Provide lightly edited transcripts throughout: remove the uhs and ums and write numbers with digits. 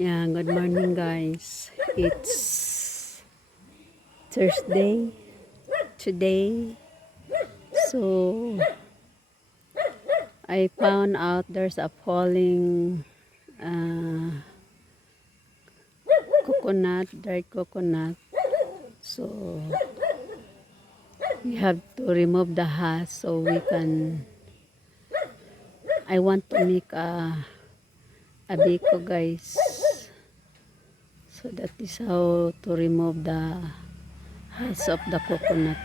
Yeah, good morning guys. It's Thursday today. So I found out there's a falling dried coconut. So we have to remove the husk so we can. I want to make a biko guys. So that is how to remove the husk of the coconut.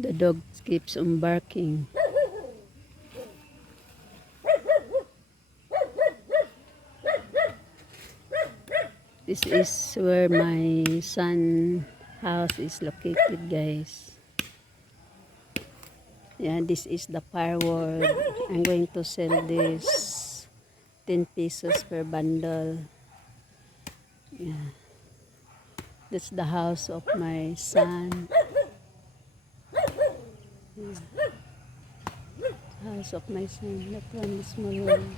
The dog keeps on barking. This is where my son house is located guys. Yeah, this is the firewood. I'm going to sell this 10 pesos per bundle. Yeah. That's the house of my son. Yeah. House of my son. That one is small one.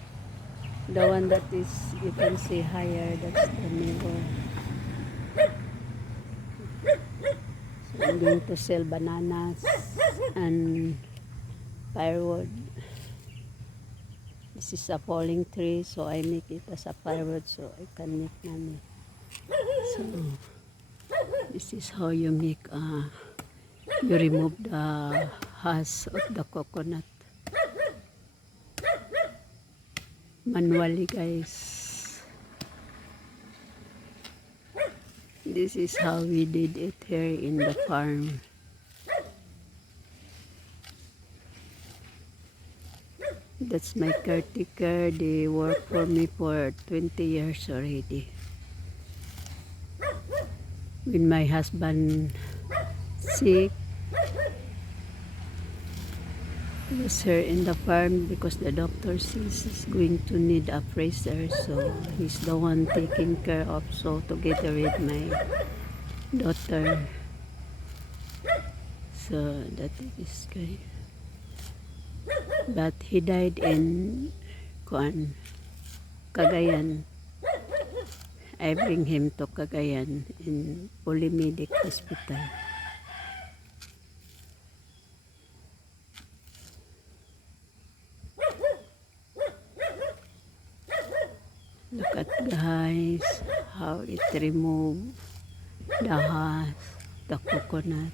The one that is, you can see higher, that's the neighbor. So I'm going to sell bananas and firewood. This is a falling tree, so I make it as a firewood so I can make money. So this is how you make you remove the husk of the coconut manually guys. This is how we did it here in the farm. That's my caretaker. They work for me for 20 years already. When my husband sick, he was here in the farm because the doctor says he's going to need a freezer. So he's the one taking care of. So together with my daughter. So that is good. But he died in Cagayan. I bring him to Cagayan in Polymedic Hospital. Look at guys how it remove the husk, the coconut.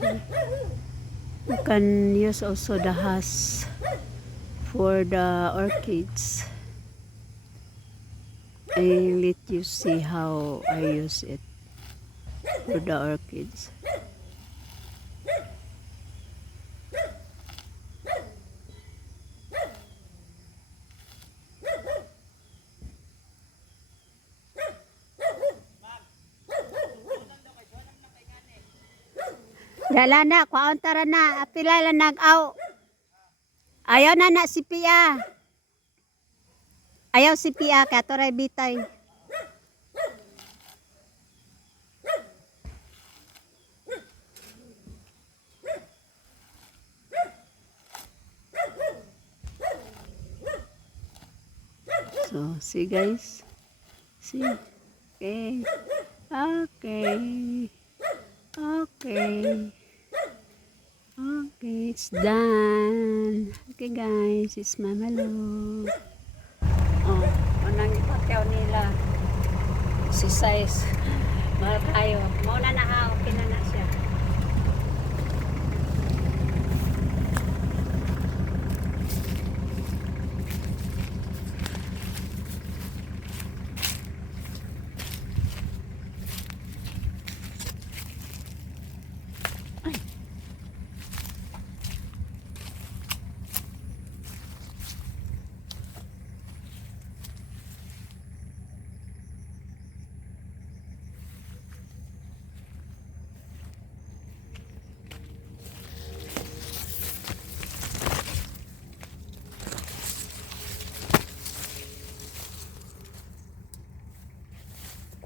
Okay. You can use also the husk for the orchids. I let you see how I use it for the orchids. Dala na, kwaon tara na, apila lang nag-aw. Ayaw na si Pia. Ayaw si Pia, kaya toray bitay. So, see guys. See. Okay. Okay. Okay. Okay, it's done. Okay guys, it's Mama Lu. Oh, unang ipakyaw nila. Exercise. Mahal tayo. Mauna na ha, okay na na siya.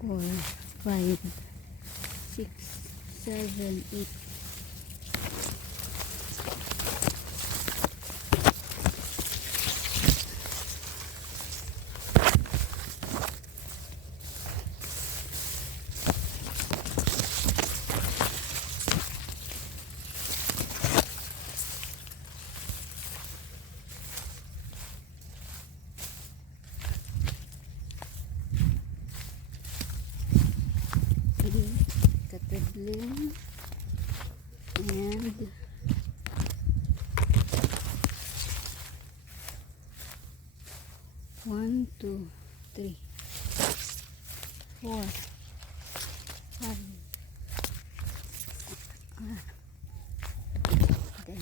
4, 5, 6, 7, 8. Katadlin and 1, 2, 3, 4, 5. Okay.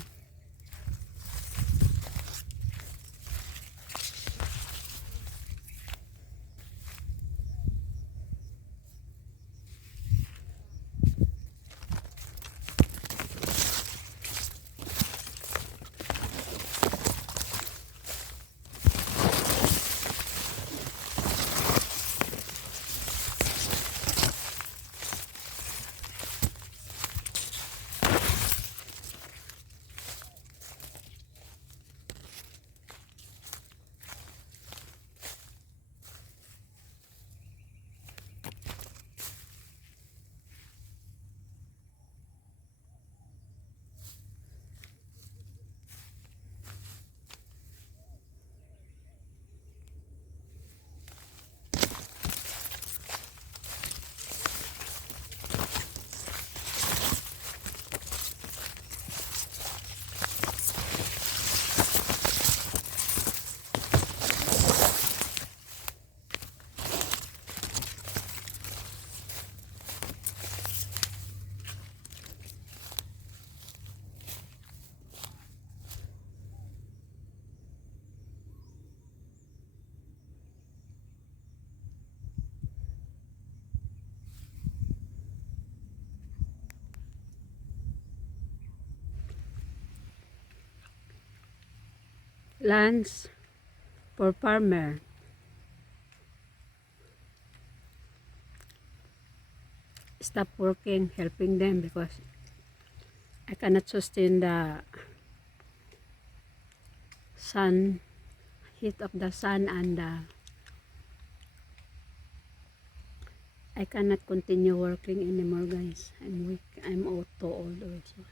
Lands for farmer. Stop working, helping them because I cannot sustain the sun, heat of the sun, and I cannot continue working anymore, guys. I'm weak. I'm too old also.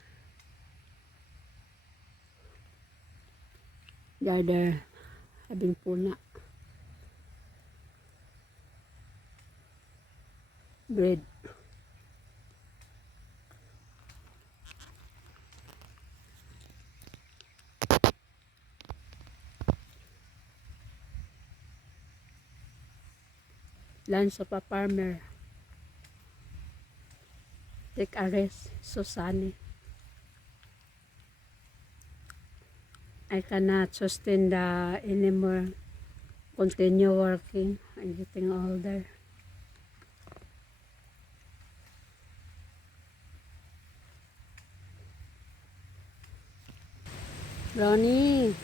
They are there having puna. Bread. Lands of a farmer. Take a rest. So sunny. I cannot sustain the anymore. Continue working. I'm getting older. Ronnie.